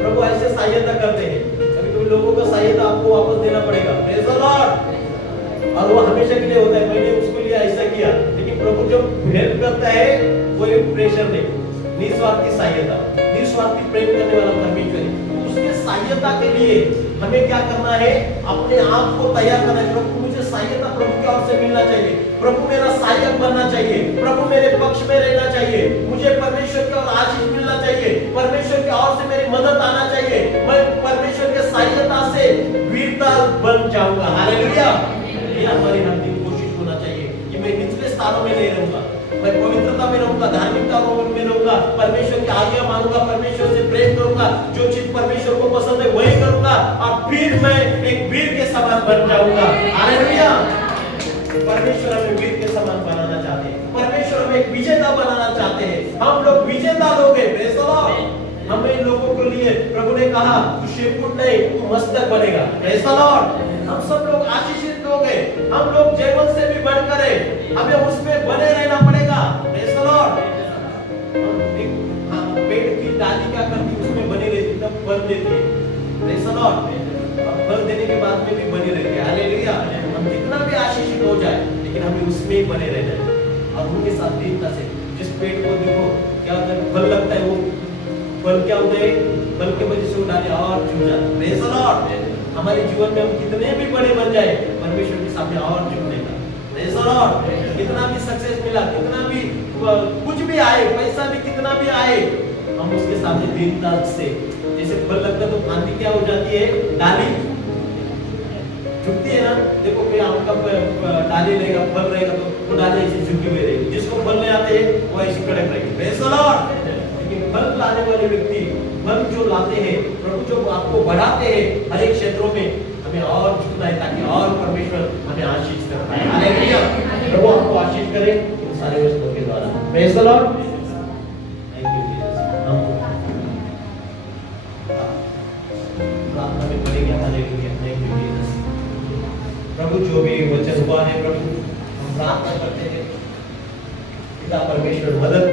प्रभु ऐसे सहायता करते हैं, कभी-कभी लोगों का सहायता आपको वापस देना पड़ेगा। Praise the Lord. और वो हमेशा के लिए होता है, मैंने उसके लिए ऐसा किया। लेकिन प्रभु जब हेल्प करता है कोई प्रेशर नहीं, निस्वार्थी सहायता, निस्वार्थी प्रेम करने वाला परमेश्वर है। उसके सहायता के लिए हमें क्या करना है? अपने आप को तैयार करना है। प्रभु मुझे सहायता प्रभु की ओर से मिलना चाहिए, प्रभु मेरा सहायक बनना चाहिए, प्रभु मेरे पक्ष में रहना चाहिए, मुझे परमेश्वर की ओर आशीष मिलना चाहिए, परमेश्वर की ओर से मेरी मदद आना चाहिए, मैं परमेश्वर के सहायता से वीरता बन जाऊंगा। हालेलुया। ये हमारी हर दिन कोशिश होना चाहिए कि मैं निचले स्थानों में नहीं रहूंगा, मैं पवित्रता में रहूंगा, धार्मिकता में रहूंगा, परमेश्वर की आज्ञा मानूंगा, परमेश्वर से प्रेम करूंगा, जो चीज परमेश्वर को पसंद है वही करूंगा, और फिर मैं एक वीर के समान बन जाऊंगा। हालेलुया। परमेश्वर हमें वीर के समान बनाना चाहते हैं, परमेश्वर हमें एक विजेता बनाना चाहते हैं। हम लोग विजेता लोग हैं। Praise the Lord. हमें लोगों के लिए प्रभु ने कहा तू शेपुट नहीं तू मस्तक बनेगा। Praise the Lord. हम सब लोग आशीषित लोग हैं। हम लोग जीवन से भी बढ़कर है, हमें उसमें बने रहना पड़ेगा। Praise the Lord. पेड़ की डाली क्या करती उसमें बनी रहती तब फल देती है। Praise the Lord. फल देने के बाद में भी बनी रहती है। हालेलुया। हम कितना भी आशीषित हो जाए लेकिन हमें उसमें ही बने रहना है और उनके साथ दीनता से। जिस पेड़ को देखो क्या होता है, फल लगता है, वो फल क्या होता है, फल के वजह से वो डाली और झुक जाता है। Praise the Lord. हमारे जीवन में हम कितने भी बड़े बन जाए परमेश्वर के सामने और झुकने का। Praise the Lord. कितना भी सक्सेस मिला, कितना भी कुछ भी आए, पैसा भी कितना भी आए, हम उसके सामने दीनता से, जैसे फल लगता है तो आंधी क्या हो जाती है, डाली झुकती है ना। देखो कोई आम का डाली रहेगा, फल रहेगा तो वो डाली ऐसी झुकी हुई रहेगी। जिसको फल नहीं आते वो ऐसी कड़क रहेगी। Praise the Lord. लेकिन फल लाने वाले व्यक्ति, फल जो लाते हैं, प्रभु जो आपको बढ़ाते हैं हर एक क्षेत्रों में, हमें और झुकना है ताकि और परमेश्वर हमें आशीष कर पाए। हालेलुया। प्रभु आपको आशीष करे इन सारे वचनों के द्वारा। Praise the Lord. Thank you Jesus. हम प्रार्थना में करेंगे। हालेलुया। Thank you Jesus. प्रभु जो भी वचन हुआ है प्रभु हम प्रार्थना करते हैं पिता परमेश्वर मदद